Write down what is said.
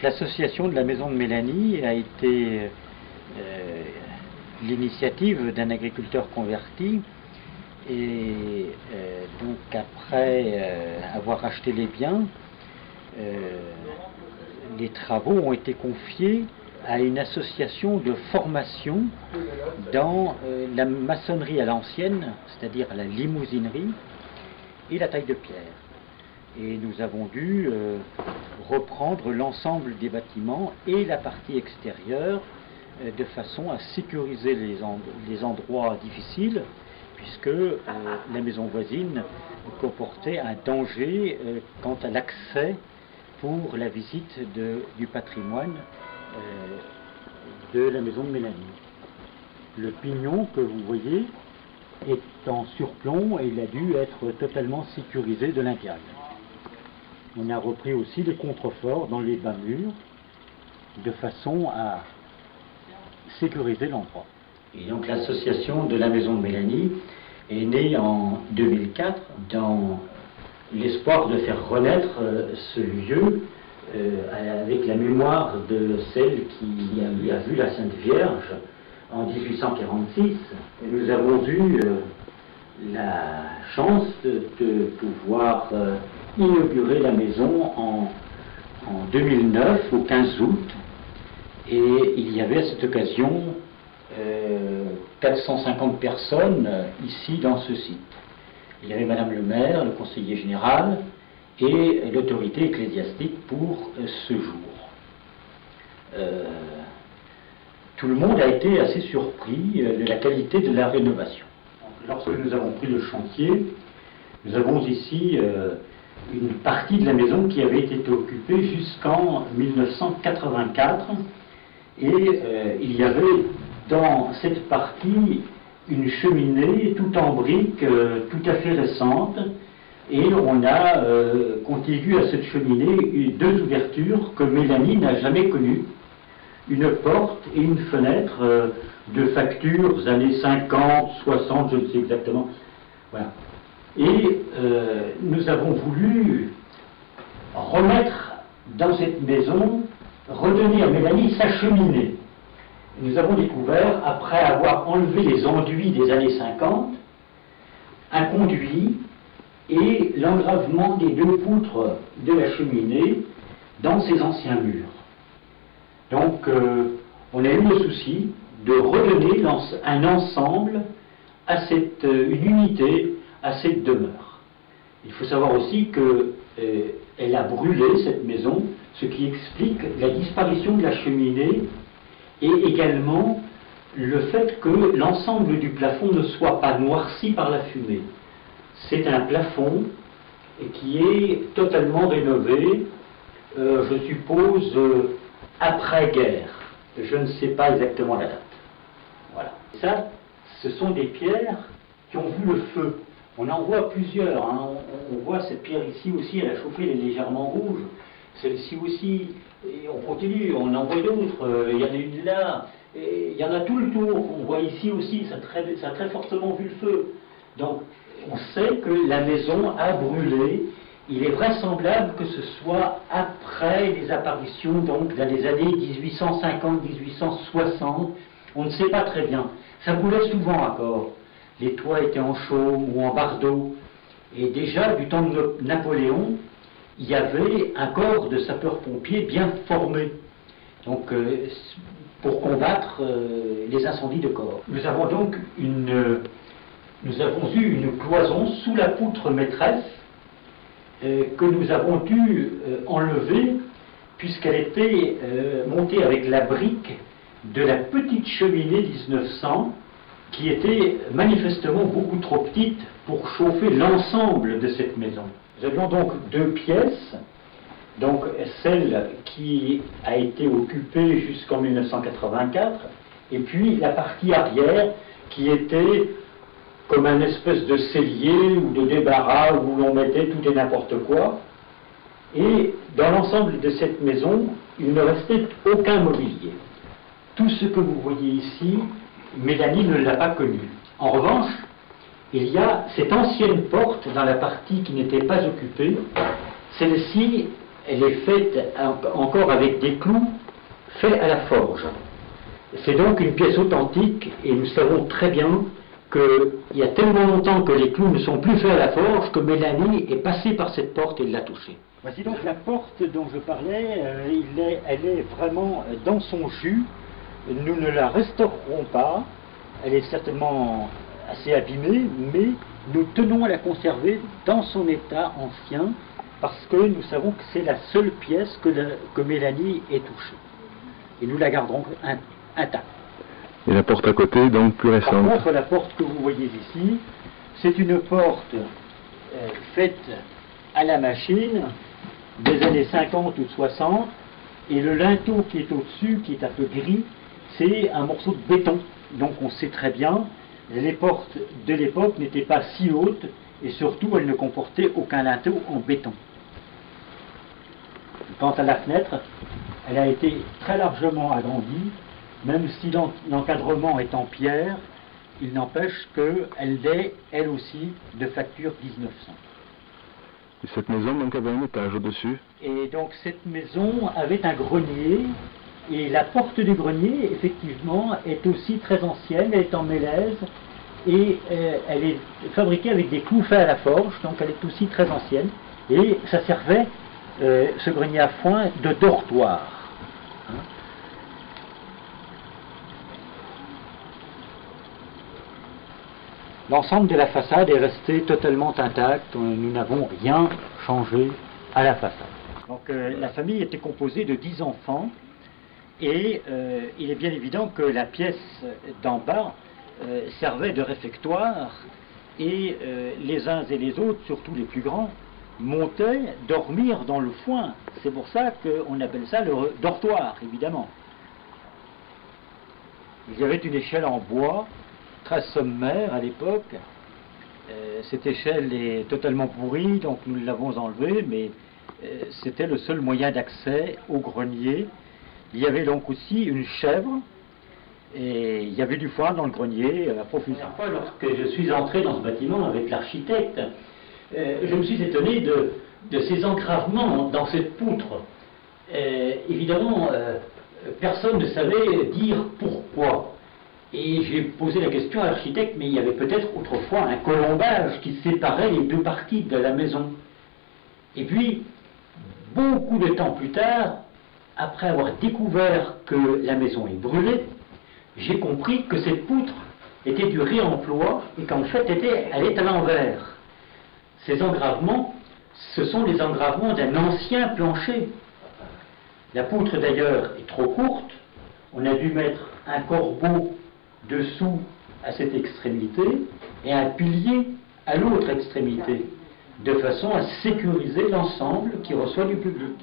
Donc l'association de la maison de Mélanie a été l'initiative d'un agriculteur converti et donc après avoir acheté les biens, les travaux ont été confiés à une association de formation dans la maçonnerie à l'ancienne, c'est-à-dire la limousinerie et la taille de pierre. Et nous avons dû reprendre l'ensemble des bâtiments et la partie extérieure de façon à sécuriser les endroits difficiles, puisque la maison voisine comportait un danger quant à l'accès pour la visite du patrimoine de la maison de Mélanie. Le pignon que vous voyez est en surplomb et il a dû être totalement sécurisé de l'intérieur. On a repris aussi les contreforts dans les bas murs de façon à sécuriser l'endroit. Et donc l'association de la maison de Mélanie est née en 2004 dans l'espoir de faire renaître ce lieu avec la mémoire de celle qui a vu la Sainte Vierge en 1846. Et nous avons eu la chance de pouvoir inaugurer la maison en 2009, au 15 août, et il y avait à cette occasion 450 personnes ici dans ce site. Il y avait Madame le maire, le conseiller général et l'autorité ecclésiastique pour ce jour. Tout le monde a été assez surpris de la qualité de la rénovation. Lorsque nous avons pris le chantier, nous avons ici une partie de la maison qui avait été occupée jusqu'en 1984 et il y avait dans cette partie une cheminée tout en briques, tout à fait récente, et on a contigu à cette cheminée deux ouvertures que Mélanie n'a jamais connues, une porte et une fenêtre de factures années 50, 60, je ne sais exactement. Voilà. Et nous avons voulu remettre dans cette maison, redonner à Mélanie sa cheminée. Nous avons découvert, après avoir enlevé les enduits des années 50, un conduit et l'engravement des deux poutres de la cheminée dans ces anciens murs. Donc, on a eu le souci de redonner un ensemble à une unité à cette demeure. Il faut savoir aussi qu'elle a brûlé cette maison, ce qui explique la disparition de la cheminée et également le fait que l'ensemble du plafond ne soit pas noirci par la fumée. C'est un plafond qui est totalement rénové, je suppose, après-guerre. Je ne sais pas exactement la date. Voilà. Ça, ce sont des pierres qui ont vu le feu. On en voit plusieurs. Hein. On voit cette pierre ici aussi, elle a chauffé, elle est légèrement rouge. Celle-ci aussi, et on continue, on en voit d'autres. Il y en a une là, et il y en a tout le tour. On voit ici aussi, ça a très fortement vu le feu. Donc, on sait que la maison a brûlé. Il est vraisemblable que ce soit après les apparitions, donc dans les années 1850-1860. On ne sait pas très bien. Ça brûlait souvent encore. Les toits étaient en chaume ou en bardeau. Et déjà, du temps de Napoléon, il y avait un corps de sapeurs-pompiers bien formé, donc pour combattre les incendies de corps. Nous avons donc eu une cloison sous la poutre maîtresse que nous avons dû enlever puisqu'elle était montée avec la brique de la petite cheminée 1900 qui était manifestement beaucoup trop petite pour chauffer l'ensemble de cette maison. Nous avions donc deux pièces, donc celle qui a été occupée jusqu'en 1984, et puis la partie arrière qui était comme un espèce de cellier ou de débarras où l'on mettait tout et n'importe quoi. Et dans l'ensemble de cette maison, il ne restait aucun mobilier. Tout ce que vous voyez ici, Mélanie ne l'a pas connu. En revanche, il y a cette ancienne porte dans la partie qui n'était pas occupée. Celle-ci elle est faite encore avec des clous faits à la forge. C'est donc une pièce authentique et nous savons très bien qu'il y a tellement longtemps que les clous ne sont plus faits à la forge que Mélanie est passée par cette porte et l'a touchée. Voici donc la porte dont je parlais, elle est vraiment dans son jus. Nous ne la restaurerons pas, elle est certainement assez abîmée, mais nous tenons à la conserver dans son état ancien parce que nous savons que c'est la seule pièce que Mélanie ait touchée. Et nous la garderons intacte. Et la porte à côté, donc plus récente. Par contre, la porte que vous voyez ici, c'est une porte faite à la machine des années 50 ou 60, et le linteau qui est au-dessus, qui est un peu gris, c'est un morceau de béton. Donc on sait très bien, les portes de l'époque n'étaient pas si hautes, et surtout elles ne comportaient aucun linteau en béton. Quant à la fenêtre, elle a été très largement agrandie, même si l'encadrement est en pierre, il n'empêche qu'elle est, elle aussi, de facture 1900. Et cette maison, donc, avait un étage au-dessus. Et donc cette maison avait un grenier, et la porte du grenier, effectivement, est aussi très ancienne, elle est en mélèze, et elle est fabriquée avec des clous faits à la forge, donc elle est aussi très ancienne, et ça servait, ce grenier à foin, de dortoir. L'ensemble de la façade est resté totalement intact, nous n'avons rien changé à la façade. Donc la famille était composée de 10 enfants, et il est bien évident que la pièce d'en bas servait de réfectoire, et les uns et les autres, surtout les plus grands, montaient dormir dans le foin. C'est pour ça qu'on appelle ça le dortoir, évidemment. Il y avait une échelle en bois, très sommaire à l'époque. Cette échelle est totalement pourrie, donc nous l'avons enlevée, mais c'était le seul moyen d'accès au grenier. Il y avait donc aussi une chèvre, et il y avait du foin dans le grenier à profusion. La première fois, lorsque je suis entré dans ce bâtiment avec l'architecte, je me suis étonné de ces engravements dans cette poutre. Évidemment, personne ne savait dire pourquoi. Et j'ai posé la question à l'architecte, mais il y avait peut-être autrefois un colombage qui séparait les deux parties de la maison. Et puis, beaucoup de temps plus tard, après avoir découvert que la maison est brûlée, j'ai compris que cette poutre était du réemploi et qu'en fait, elle est à l'envers. Ces engravements, ce sont les engravements d'un ancien plancher. La poutre d'ailleurs est trop courte, on a dû mettre un corbeau dessous à cette extrémité et un pilier à l'autre extrémité, de façon à sécuriser l'ensemble qui reçoit du public.